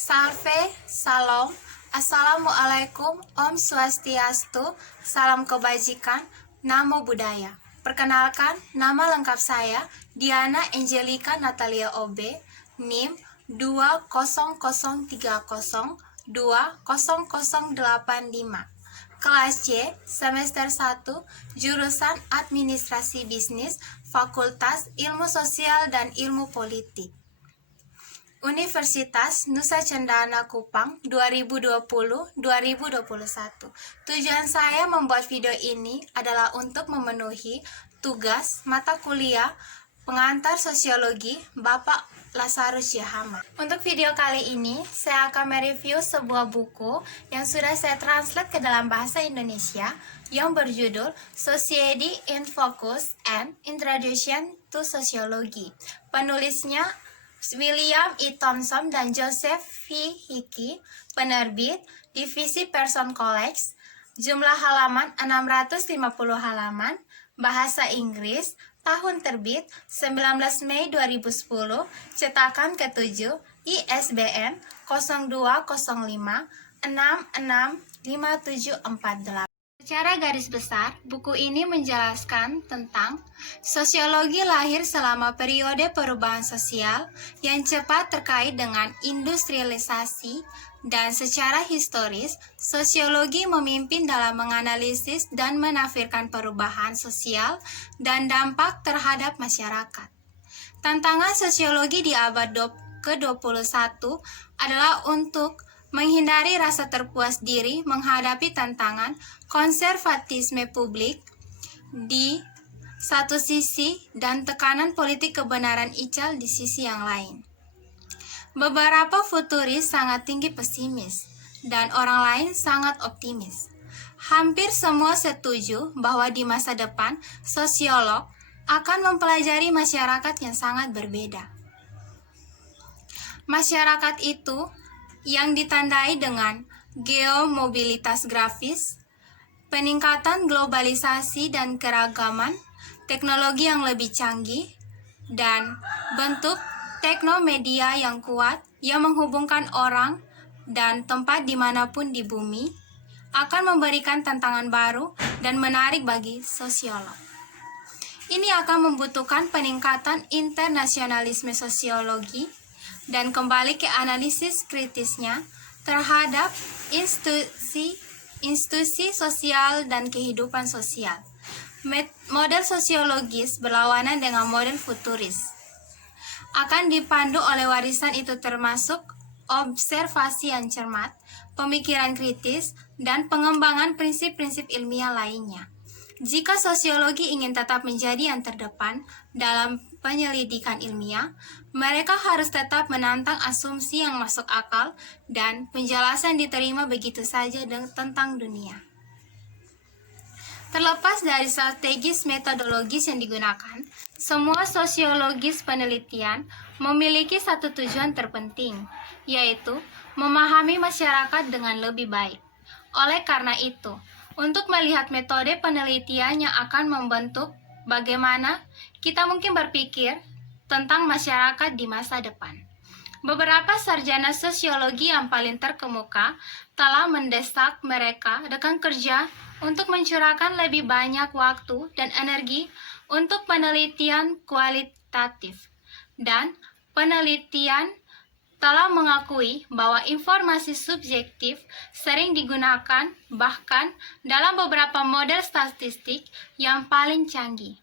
Salve, Salam, Assalamualaikum, Om Swastiastu, Salam Kebajikan, Namo Buddhaya. Perkenalkan, nama lengkap saya Diana Angelica Natalia OB, NIM 20030200085. Kelas C, semester 1, jurusan Administrasi Bisnis, Fakultas Ilmu Sosial dan Ilmu Politik. Universitas Nusa Cendana Kupang 2020-2021. Tujuan saya membuat video ini adalah untuk memenuhi tugas mata kuliah pengantar sosiologi Bapak Lazarus Yahama. Untuk video kali ini, saya akan mereview sebuah buku yang sudah saya translate ke dalam bahasa Indonesia yang berjudul Society in Focus and Introduction to Sociology. Penulisnya William E. Thompson dan Joseph V. Hickey, penerbit Divisi Person College, jumlah halaman 650 halaman, bahasa Inggris, tahun terbit 19 Mei 2010, cetakan ke-7, ISBN 0205 665748. Secara garis besar, buku ini menjelaskan tentang sosiologi lahir selama periode perubahan sosial yang cepat terkait dengan industrialisasi, dan secara historis, sosiologi memimpin dalam menganalisis dan menafsirkan perubahan sosial dan dampak terhadap masyarakat. Tantangan sosiologi di abad ke-21 adalah untuk menghindari rasa terpuas diri menghadapi tantangan konservatisme publik di satu sisi dan tekanan politik kebenaran ical di sisi yang lain. Beberapa futuris sangat tinggi pesimis dan orang lain sangat optimis. Hampir semua setuju bahwa di masa depan sosiolog akan mempelajari masyarakat yang sangat berbeda. Masyarakat itu yang ditandai dengan geomobilitas grafis, peningkatan globalisasi dan keragaman, teknologi yang lebih canggih, dan bentuk teknomedia yang kuat yang menghubungkan orang dan tempat dimanapun di bumi, akan memberikan tantangan baru dan menarik bagi sosiolog. Ini akan membutuhkan peningkatan internasionalisme sosiologi dan kembali ke analisis kritisnya terhadap institusi sosial dan kehidupan sosial. Model sosiologis berlawanan dengan model futuris. Akan dipandu oleh warisan itu termasuk observasi yang cermat, pemikiran kritis, dan pengembangan prinsip-prinsip ilmiah lainnya. Jika sosiologi ingin tetap menjadi yang terdepan dalam penyelidikan ilmiah, mereka harus tetap menantang asumsi yang masuk akal dan penjelasan diterima begitu saja tentang dunia. Terlepas dari strategis metodologis yang digunakan, semua sosiologis penelitian memiliki satu tujuan terpenting, yaitu memahami masyarakat dengan lebih baik. Oleh karena itu, untuk melihat metode penelitian yang akan membentuk bagaimana kita mungkin berpikir tentang masyarakat di masa depan. Beberapa sarjana sosiologi yang paling terkemuka telah mendesak mereka rekan kerja untuk mencurahkan lebih banyak waktu dan energi untuk penelitian kualitatif. Dan penelitian telah mengakui bahwa informasi subjektif sering digunakan bahkan dalam beberapa model statistik yang paling canggih.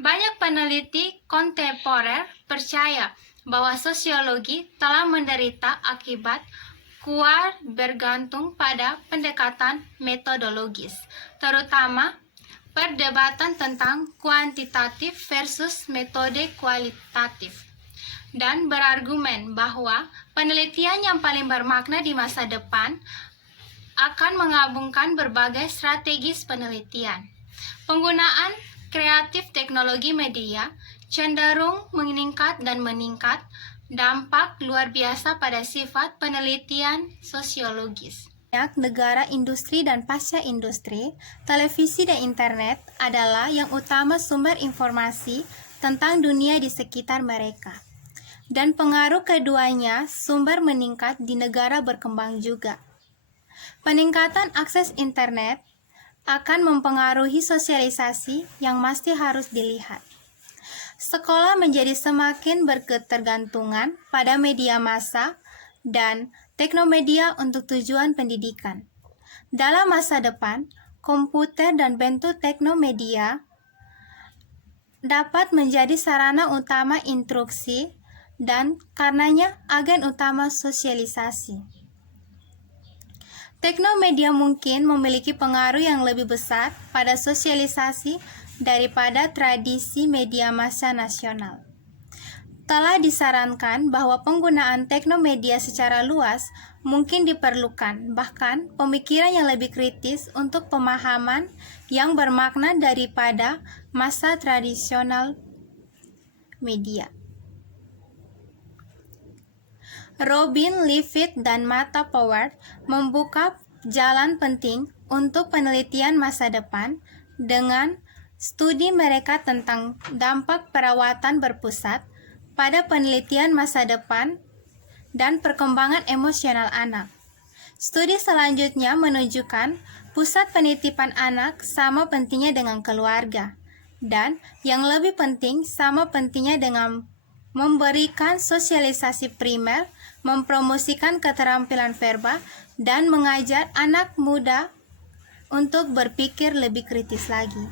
Banyak peneliti kontemporer percaya bahwa sosiologi telah menderita akibat kuat bergantung pada pendekatan metodologis, terutama perdebatan tentang kuantitatif versus metode kualitatif, dan berargumen bahwa penelitian yang paling bermakna di masa depan akan menggabungkan berbagai strategis penelitian. Penggunaan kreatif teknologi media cenderung meningkat dan meningkat dampak luar biasa pada sifat penelitian sosiologis. Banyak negara industri dan pasca industri, televisi dan internet adalah yang utama sumber informasi tentang dunia di sekitar mereka. dan pengaruh keduanya sumber meningkat di negara berkembang juga. Peningkatan akses internet akan mempengaruhi sosialisasi yang masih harus dilihat. Sekolah menjadi semakin berketergantungan pada media massa dan teknomedia untuk tujuan pendidikan. Dalam masa depan, komputer dan bentuk teknomedia dapat menjadi sarana utama instruksi dan karenanya agen utama sosialisasi. Teknomedia mungkin memiliki pengaruh yang lebih besar pada sosialisasi daripada tradisi media massa nasional. Telah disarankan bahwa penggunaan teknomedia secara luas mungkin diperlukan, bahkan pemikiran yang lebih kritis untuk pemahaman yang bermakna daripada masa tradisional media. Robin Leavitt dan Mata Powart membuka jalan penting untuk penelitian masa depan dengan studi mereka tentang dampak perawatan berpusat pada penelitian masa depan dan perkembangan emosional anak. Studi selanjutnya menunjukkan pusat penitipan anak sama pentingnya dengan keluarga, dan yang lebih penting sama pentingnya dengan memberikan sosialisasi primer, mempromosikan keterampilan verbal, dan mengajar anak muda untuk berpikir lebih kritis lagi.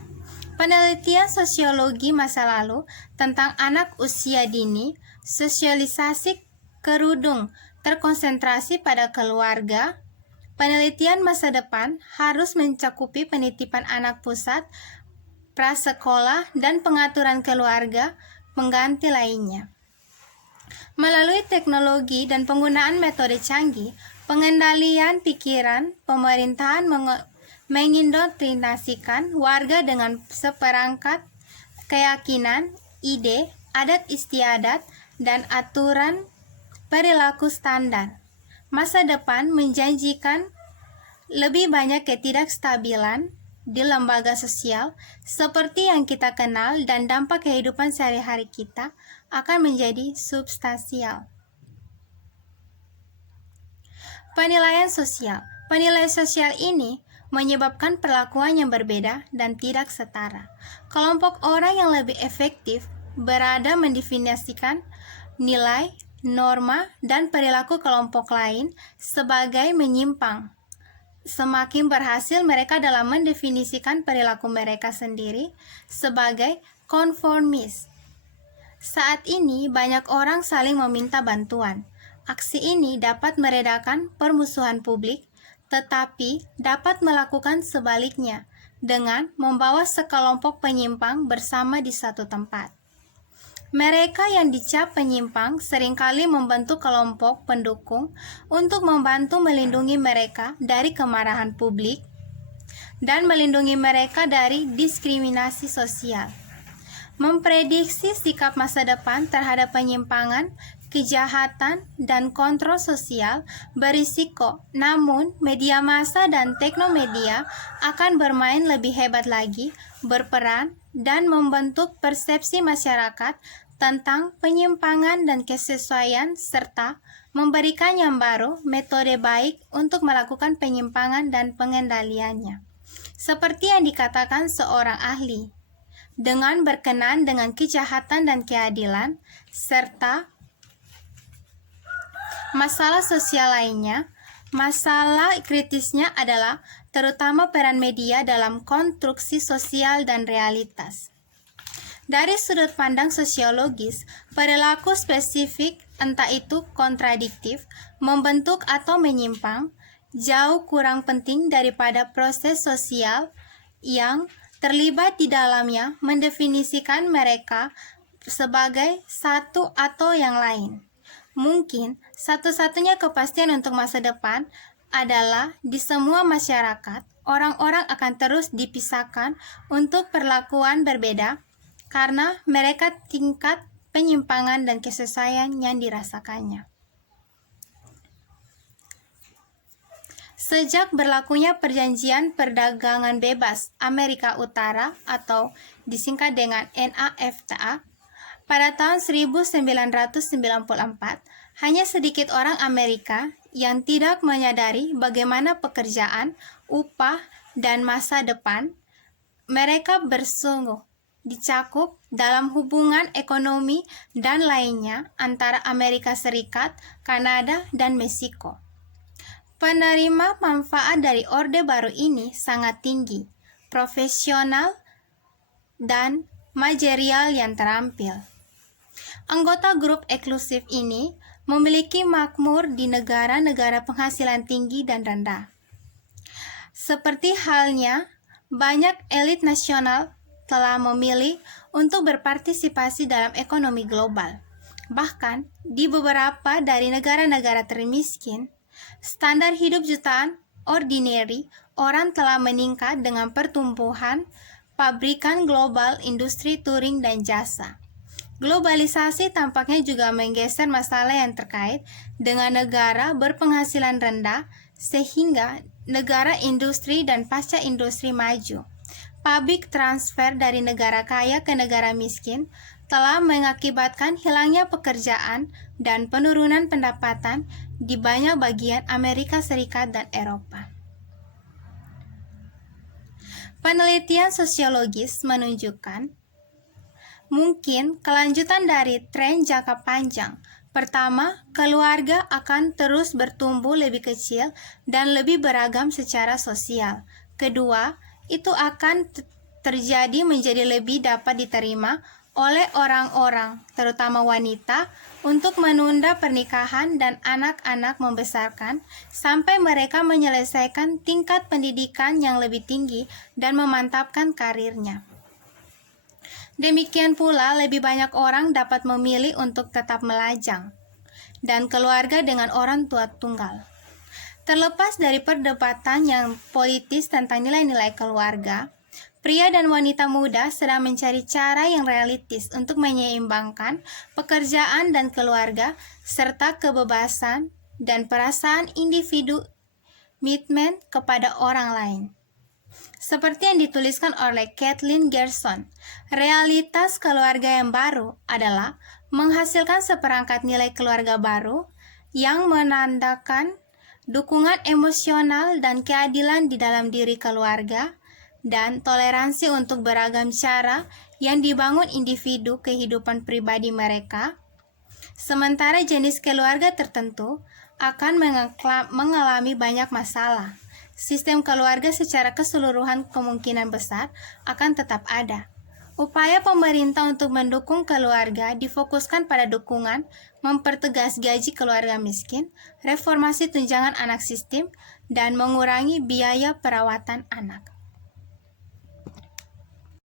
Penelitian sosiologi masa lalu tentang anak usia dini, sosialisasi kerudung terkonsentrasi pada keluarga. Penelitian masa depan harus mencakupi penitipan anak pusat, prasekolah, dan pengaturan keluarga pengganti lainnya. Melalui teknologi dan penggunaan metode canggih, pengendalian pikiran, pemerintahan mengindoktrinasikan warga dengan seperangkat keyakinan, ide, adat istiadat, dan aturan perilaku standar. Masa depan menjanjikan lebih banyak ketidakstabilan di lembaga sosial seperti yang kita kenal, dan dampak kehidupan sehari-hari kita akan menjadi substansial. Penilaian sosial. Penilaian sosial ini menyebabkan perlakuan yang berbeda dan tidak setara. Kelompok orang yang lebih efektif berada mendefinisikan nilai, norma, dan perilaku kelompok lain sebagai menyimpang. Semakin berhasil mereka dalam mendefinisikan perilaku mereka sendiri sebagai konformis. Saat ini banyak orang saling meminta bantuan. Aksi ini dapat meredakan permusuhan publik, tetapi dapat melakukan sebaliknya dengan membawa sekelompok penyimpang bersama di satu tempat. Mereka yang dicap penyimpang seringkali membentuk kelompok pendukung untuk membantu melindungi mereka dari kemarahan publik dan melindungi mereka dari diskriminasi sosial. Memprediksi sikap masa depan terhadap penyimpangan, kejahatan, dan kontrol sosial berisiko, namun media massa dan teknomedia akan bermain lebih hebat lagi, berperan, dan membentuk persepsi masyarakat tentang penyimpangan dan kesesuaian, serta memberikan yang baru metode baik untuk melakukan penyimpangan dan pengendaliannya. Seperti yang dikatakan seorang ahli, dengan berkenan dengan kejahatan dan keadilan, serta masalah sosial lainnya, masalah kritisnya adalah terutama peran media dalam konstruksi sosial dan realitas. Dari sudut pandang sosiologis, perilaku spesifik, entah itu kontradiktif, membentuk atau menyimpang, jauh kurang penting daripada proses sosial yang terlibat di dalamnya mendefinisikan mereka sebagai satu atau yang lain. Mungkin satu-satunya kepastian untuk masa depan adalah di semua masyarakat, orang-orang akan terus dipisahkan untuk perlakuan berbeda karena mereka tingkat penyimpangan dan kesesuaian yang dirasakannya. Sejak berlakunya Perjanjian Perdagangan Bebas Amerika Utara atau disingkat dengan NAFTA, Pada tahun 1994, hanya sedikit orang Amerika yang tidak menyadari bagaimana pekerjaan, upah, dan masa depan mereka bersungguh dicakup dalam hubungan ekonomi dan lainnya antara Amerika Serikat, Kanada, dan Meksiko. Penerima manfaat dari Orde Baru ini sangat tinggi, profesional, dan manajerial yang terampil. Anggota grup eksklusif ini memiliki makmur di negara-negara penghasilan tinggi dan rendah. Seperti halnya, banyak elit nasional telah memilih untuk berpartisipasi dalam ekonomi global. Bahkan, di beberapa dari negara-negara termiskin, standar hidup jutaan ordinary orang telah meningkat dengan pertumbuhan pabrikan global, industri touring, dan jasa. Globalisasi tampaknya juga menggeser masalah yang terkait dengan negara berpenghasilan rendah sehingga negara industri dan pasca industri maju. Public transfer dari negara kaya ke negara miskin telah mengakibatkan hilangnya pekerjaan dan penurunan pendapatan di banyak bagian Amerika Serikat dan Eropa. Penelitian sosiologis menunjukkan mungkin kelanjutan dari tren jangka panjang. Pertama, keluarga akan terus bertumbuh lebih kecil dan lebih beragam secara sosial. Kedua, itu akan terjadi menjadi lebih dapat diterima oleh orang-orang, terutama wanita, untuk menunda pernikahan dan anak-anak membesarkan sampai mereka menyelesaikan tingkat pendidikan yang lebih tinggi dan memantapkan karirnya. Demikian pula, lebih banyak orang dapat memilih untuk tetap melajang dan keluarga dengan orang tua tunggal. Terlepas dari perdebatan yang politis tentang nilai-nilai keluarga, pria dan wanita muda sedang mencari cara yang realistis untuk menyeimbangkan pekerjaan dan keluarga serta kebebasan dan perasaan individu komitmen kepada orang lain. Seperti yang dituliskan oleh Kathleen Gerson, realitas keluarga yang baru adalah menghasilkan seperangkat nilai keluarga baru yang menandakan dukungan emosional dan keadilan di dalam diri keluarga dan toleransi untuk beragam cara yang dibangun individu kehidupan pribadi mereka. Sementara jenis keluarga tertentu akan mengalami banyak masalah. Sistem keluarga secara keseluruhan kemungkinan besar akan tetap ada. Upaya pemerintah untuk mendukung keluarga difokuskan pada dukungan, mempertegas gaji keluarga miskin, reformasi tunjangan anak sistem, dan mengurangi biaya perawatan anak.